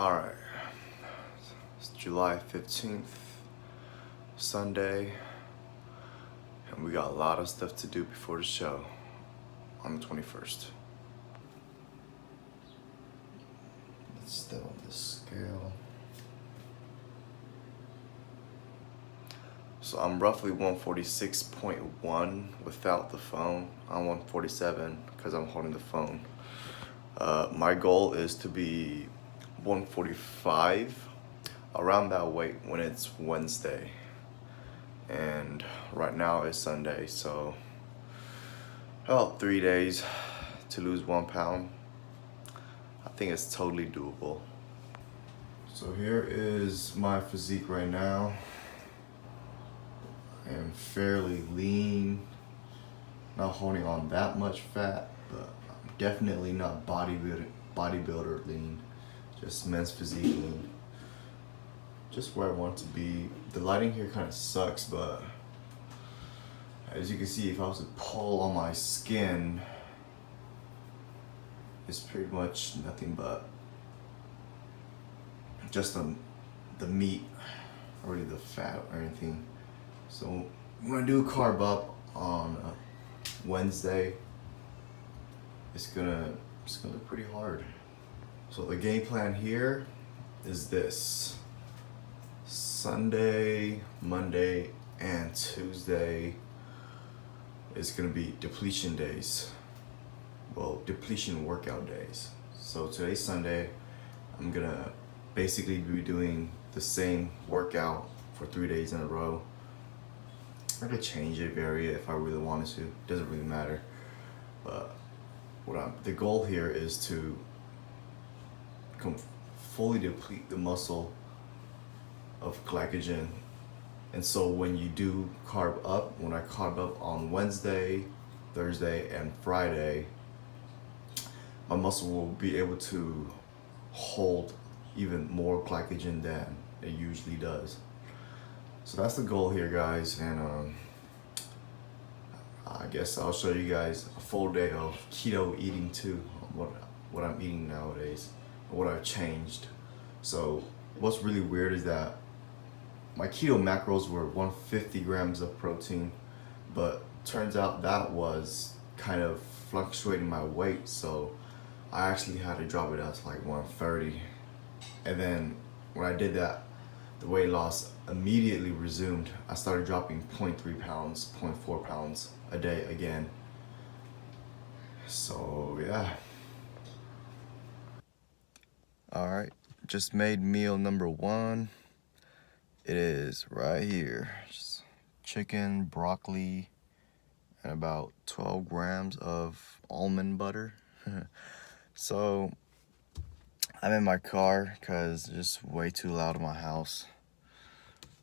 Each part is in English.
Alright, it's July 15th, Sunday, and we got a lot of stuff to do before the show on the 21st. Let's step on the scale. So I'm roughly 146.1 without the phone. I'm 147 because I'm holding the phone. My goal is to be 145, around that weight when it's Wednesday. And right now it's Sunday, so about 3 days to lose 1 pound. I think it's totally doable. So here is my physique right now. I am fairly lean, not holding on that much fat, but I'm definitely not bodybuilder lean, just men's physique lean. Just where I want to be. The lighting here kind of sucks, but as you can see, if I was to pull on my skin, it's pretty much nothing but just the meat, or really the fat or anything. So when I do carb up on Wednesday, it's gonna look pretty hard. So the game plan here is this: Sunday, Monday, and Tuesday is gonna be depletion days. Well, depletion workout days. So today's Sunday, I'm gonna basically be doing the same workout for 3 days in a row. I could change it, vary it if I really wanted to. Doesn't really matter. But the goal here is to fully deplete the muscle of glycogen. And so when you do carb up, when I carb up on Wednesday, Thursday, and Friday, my muscle will be able to hold even more glycogen than it usually does. So that's the goal here, guys, and I guess I'll show you guys a full day of keto eating too, what I'm eating nowadays, what I've changed. So what's really weird is that my keto macros were 150 grams of protein, but turns out that was kind of fluctuating my weight, so I actually had to drop it down to like 130. And then when I did that, the weight loss immediately resumed. I started dropping 0.3 pounds, 0.4 pounds a day again. So yeah. Alright, just made meal number 1. It is right here. Just chicken, broccoli, and about 12 grams of almond butter. So I'm in my car because it's just way too loud in my house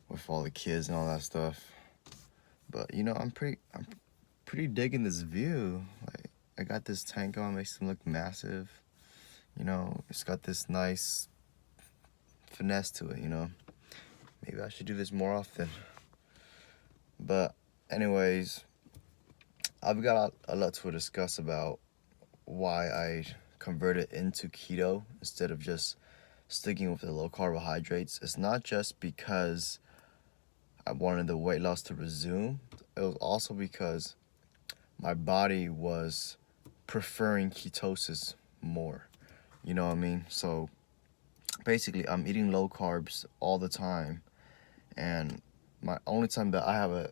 with all the kids and all that stuff. But you know, I'm pretty digging this view. Like, I got this tank on, makes them look massive. You know, it's got this nice finesse to it, you know. Maybe I should do this more often. But anyways, I've got a lot to discuss about why I converted into keto instead of just sticking with the low carbohydrates. It's not just because I wanted the weight loss to resume. It was also because my body was preferring ketosis more. You know what I mean? So basically, I'm eating low carbs all the time, and my only time that I have a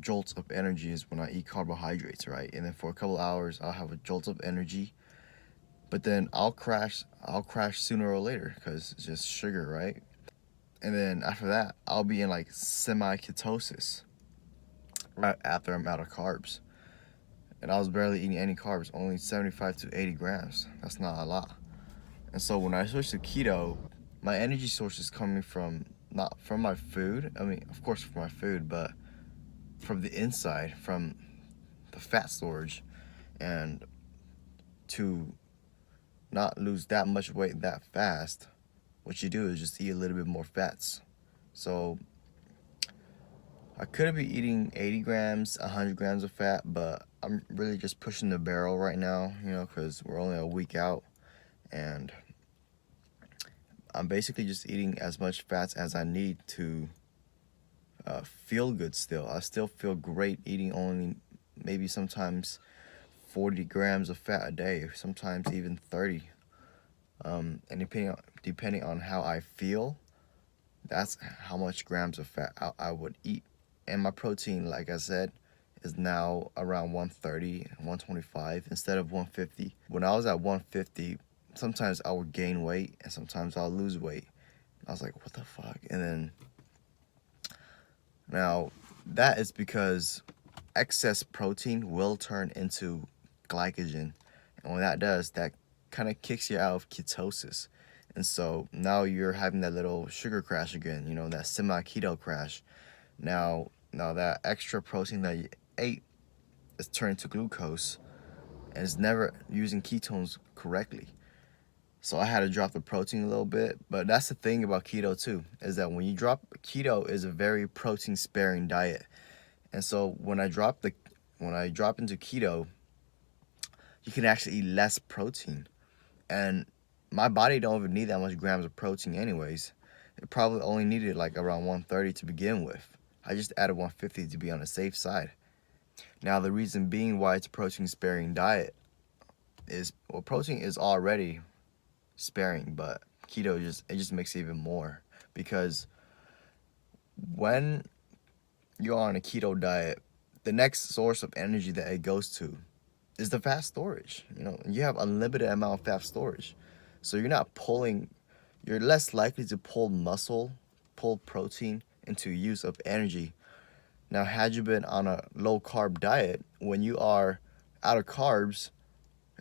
jolt of energy is when I eat carbohydrates, right? And then for a couple hours, I'll have a jolt of energy, but then I'll crash sooner or later because it's just sugar, right? And then after that, I'll be in like semi-ketosis right after I'm out of carbs. And I was barely eating any carbs, only 75 to 80 grams. That's not a lot. And so when I switched to keto, my energy source is coming from, not from my food, I mean, of course from my food, but from the inside, from the fat storage. And to not lose that much weight that fast, what you do is just eat a little bit more fats. So I could be eating 80 grams, 100 grams of fat, but I'm really just pushing the barrel right now, you know, because we're only a week out. And I'm basically just eating as much fats as I need to feel good still. I still feel great eating only maybe sometimes 40 grams of fat a day, sometimes even 30. And depending on how I feel, that's how much grams of fat I would eat. And my protein, like I said, is now around 130, 125 instead of 150. When I was at 150, sometimes I would gain weight and sometimes I'll lose weight. I was like, what the fuck? And then now that is because excess protein will turn into glycogen. And when that does, that kind of kicks you out of ketosis. And so now you're having that little sugar crash again, you know, that semi-keto crash. Now that extra protein that you ate is turned to glucose and is never using ketones correctly. So I had to drop the protein a little bit. But that's the thing about keto too, is that when you drop, keto is a very protein sparing diet. And so when I drop into keto, you can actually eat less protein. And my body don't even need that much grams of protein anyways. It probably only needed like around 130 to begin with. I just added 150 to be on the safe side. Now the reason being why it's a protein sparing diet is, well, protein is already sparing, but keto just makes it even more, because when you're on a keto diet, the next source of energy that it goes to is the fat storage. You know, you have unlimited amount of fat storage. So you're less likely to pull protein into use of energy. Now, had you been on a low carb diet, when you are out of carbs,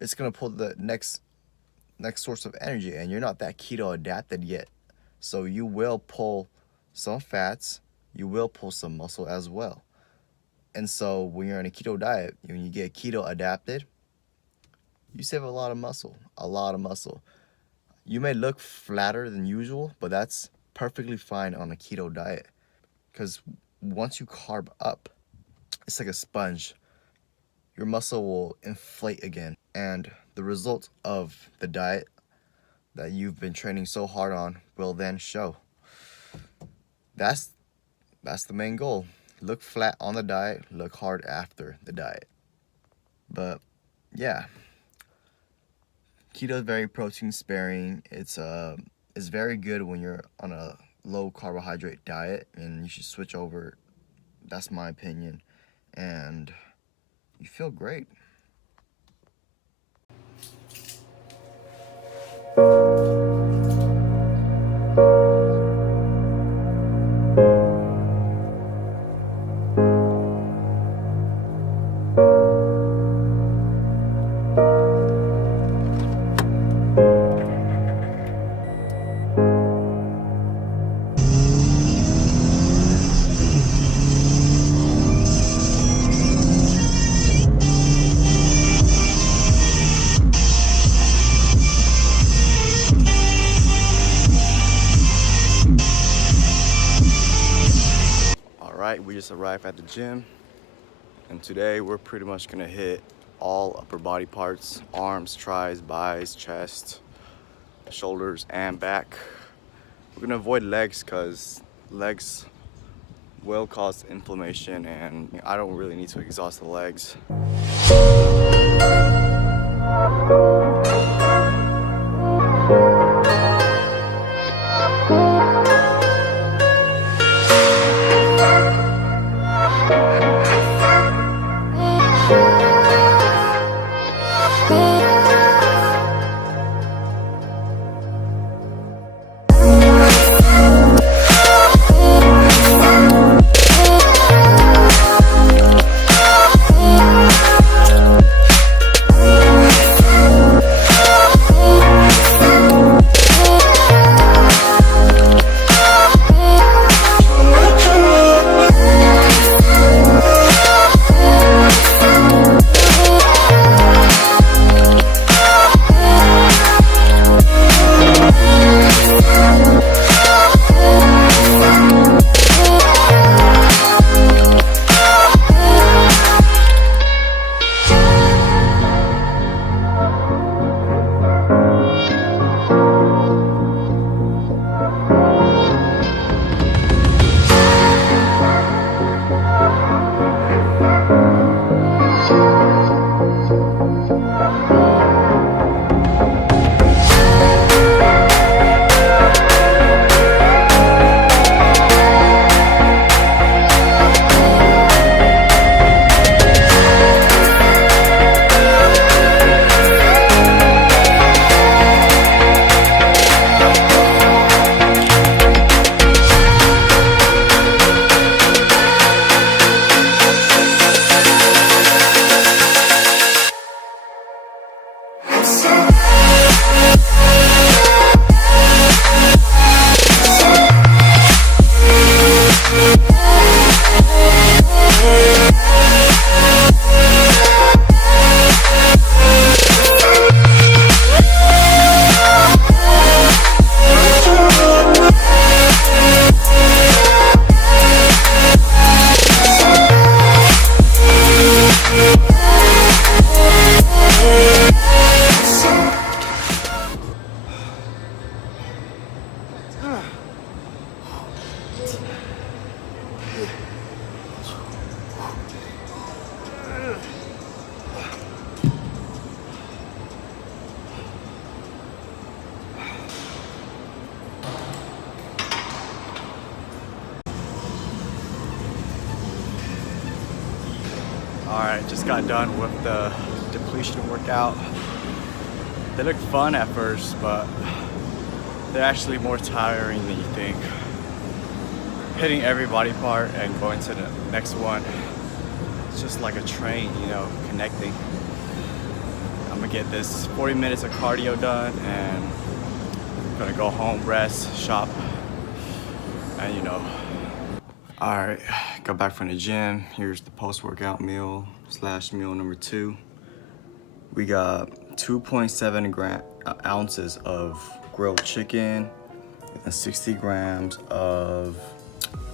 it's gonna pull the next source of energy, and you're not that keto adapted yet. So you will pull some fats, you will pull some muscle as well. And so when you're on a keto diet, when you get keto adapted, you save a lot of muscle. You may look flatter than usual, but that's perfectly fine on a keto diet, because once you carb up, it's like a sponge. Your muscle will inflate again, and the result of the diet that you've been training so hard on will then show. That's the main goal. Look flat on the diet, look hard after the diet. But yeah, keto is very protein sparing. It's very good when you're on a low carbohydrate diet, and you should switch over. That's my opinion, and you feel great. We just arrived at the gym, and today we're pretty much gonna hit all upper body parts: arms, tries, buys, chest, shoulders, and back. We're gonna avoid legs because legs will cause inflammation, and I don't really need to exhaust the legs. Alright, just got done with the depletion workout. They look fun at first, but they're actually more tiring than you think. Hitting every body part and going to the next one. It's just like a train, you know, connecting. I'm gonna get this 40 minutes of cardio done and I'm gonna go home, rest, shop, and you know. Alright, got back from the gym. Here's the post-workout meal / meal number 2. We got 2.7 ounces of grilled chicken and 60 grams of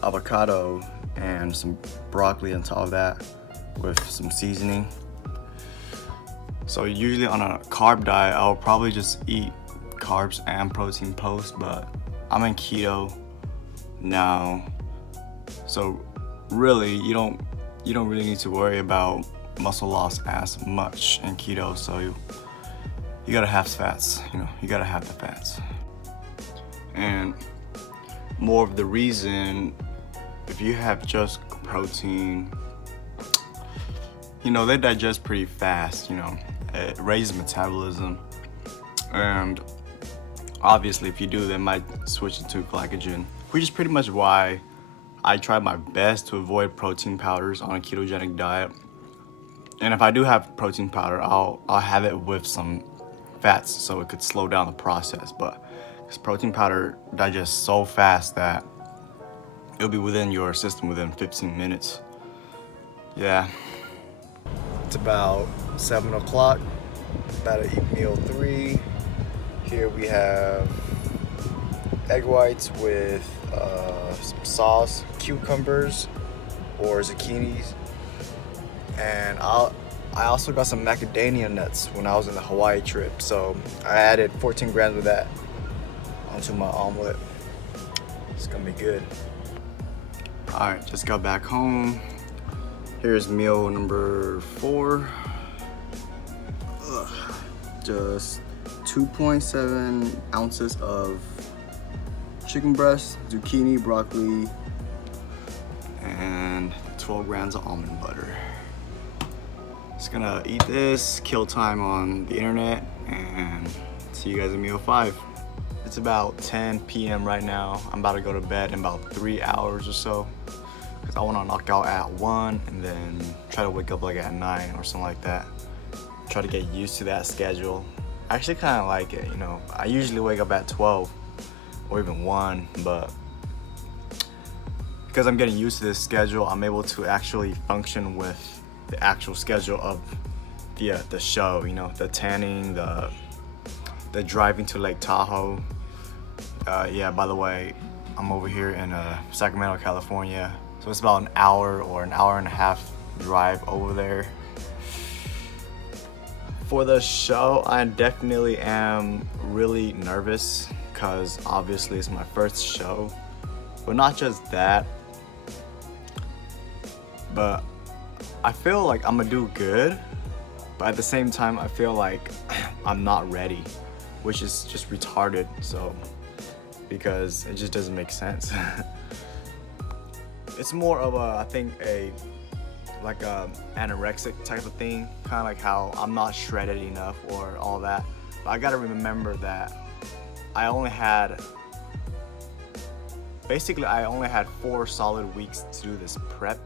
avocado and some broccoli on top of that with some seasoning. So usually on a carb diet, I'll probably just eat carbs and protein post, but I'm in keto now. So really, you don't really need to worry about muscle loss as much in keto. So you gotta have fats, you know, you gotta have the fats. And more of the reason, if you have just protein, you know, they digest pretty fast, you know, it raises metabolism. And obviously if you do, they might switch into glycogen, which is pretty much why I try my best to avoid protein powders on a ketogenic diet. And if I do have protein powder, I'll have it with some fats so it could slow down the process. But this protein powder digests so fast that it'll be within your system within 15 minutes. Yeah. It's about 7 o'clock, about to eat meal 3. Here we have egg whites with some sauce, cucumbers or zucchinis, and I also got some macadamia nuts when I was on the Hawaii trip, so I added 14 grams of that onto my omelet. It's gonna be good. Alright, just got back home. Here's meal number 4. Just 2.7 ounces of chicken breast, zucchini, broccoli, and 12 grams of almond butter. Just gonna eat this, kill time on the internet, and see you guys in meal 5. It's about 10 p.m. right now. I'm about to go to bed in about 3 hours or so, because I want to knock out at 1 and then try to wake up like at 9 or something like that. Try to get used to that schedule. I actually kind of like it, you know. I usually wake up at 12 or even 1, but because I'm getting used to this schedule, I'm able to actually function with the actual schedule of the show, you know, the tanning, the driving to Lake Tahoe. Yeah, by the way, I'm over here in Sacramento, California, so it's about an hour or an hour and a half drive over there. For the show, I definitely am really nervous because obviously it's my first show, but not just that, but I feel like I'm gonna do good, but at the same time I feel like I'm not ready, which is just retarded, so because it just doesn't make sense. It's more of a, I think, like a anorexic type of thing, kind of like how I'm not shredded enough or all that. But I gotta remember that I only had 4 solid weeks to do this prep.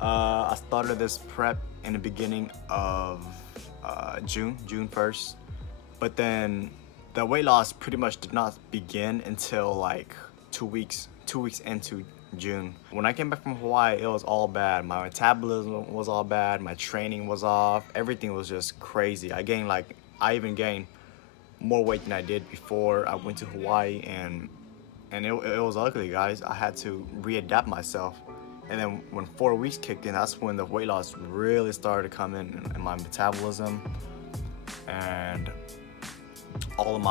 I started this prep in the beginning of June 1st, but then the weight loss pretty much did not begin until like 2 weeks into June. When I came back from Hawaii, it was all bad. My metabolism was all bad, my training was off, everything was just crazy. I even gained more weight than I did before I went to Hawaii, and it was ugly, guys. I had to readapt myself. And then when 4 weeks kicked in, that's when the weight loss really started to come in my metabolism, and all of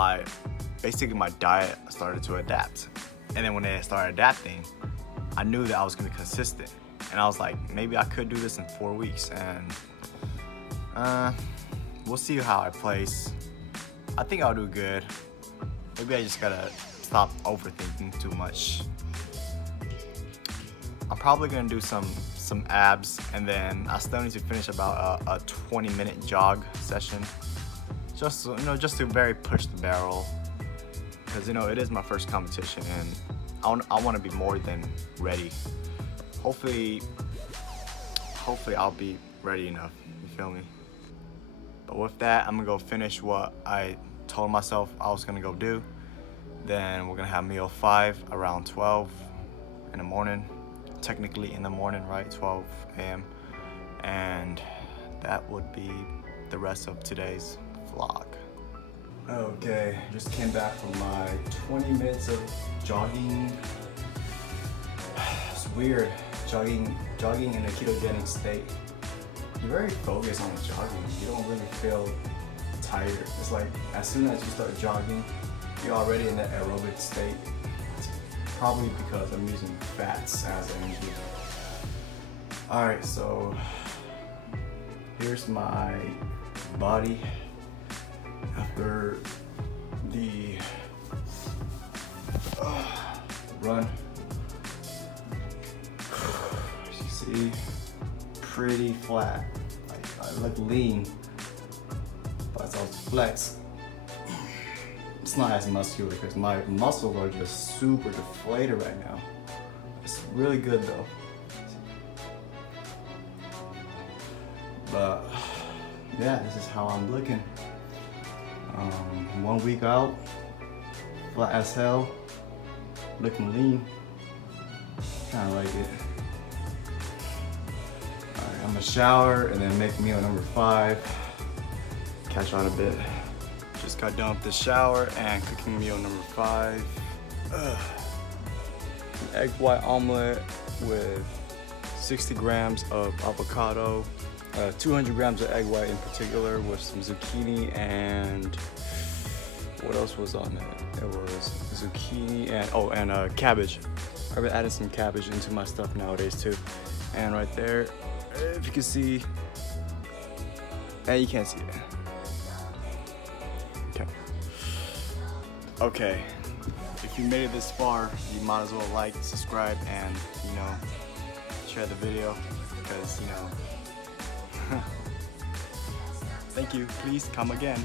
basically my diet started to adapt. And then when they started adapting, I knew that I was gonna be consistent. And I was like, maybe I could do this in 4 weeks, and we'll see how I place. I think I'll do good. Maybe I just gotta stop overthinking too much. I'm probably gonna do some some abs, and then I still need to finish about a 20-minute jog session. Just just to very push the barrel, because it is my first competition, and I want to be more than ready. Hopefully I'll be ready enough. You feel me? But with that, I'm gonna go finish what I told myself I was gonna go do. Then we're gonna have meal 5 around 12 in the morning. Technically in the morning, right? 12 a.m. And that would be the rest of today's vlog. Okay, just came back from my 20 minutes of jogging. It's weird, jogging in a ketogenic state. You're very focused on jogging. You don't really feel tired. It's like as soon as you start jogging, you're already in that aerobic state. It's probably because I'm using fats as energy. Alright, so here's my body after the run. As you see, pretty flat. Like, I look lean, but it's all flex. It's not as muscular because my muscles are just super deflated right now. It's really good though. But yeah, this is how I'm looking. 1 week out, flat as hell, looking lean. Kind of like it. Alright, I'm gonna shower and then make meal number 5. Catch on a bit. Just got done with the shower and cooking meal number 5. An egg white omelet with 60 grams of avocado, 200 grams of egg white in particular with some zucchini, and what else was on it? It was zucchini and cabbage. I've been adding some cabbage into my stuff nowadays too. And right there, if you can see, and you can't see it. Okay, if you made it this far, you might as well like, subscribe, and share the video, because thank you. Please come again.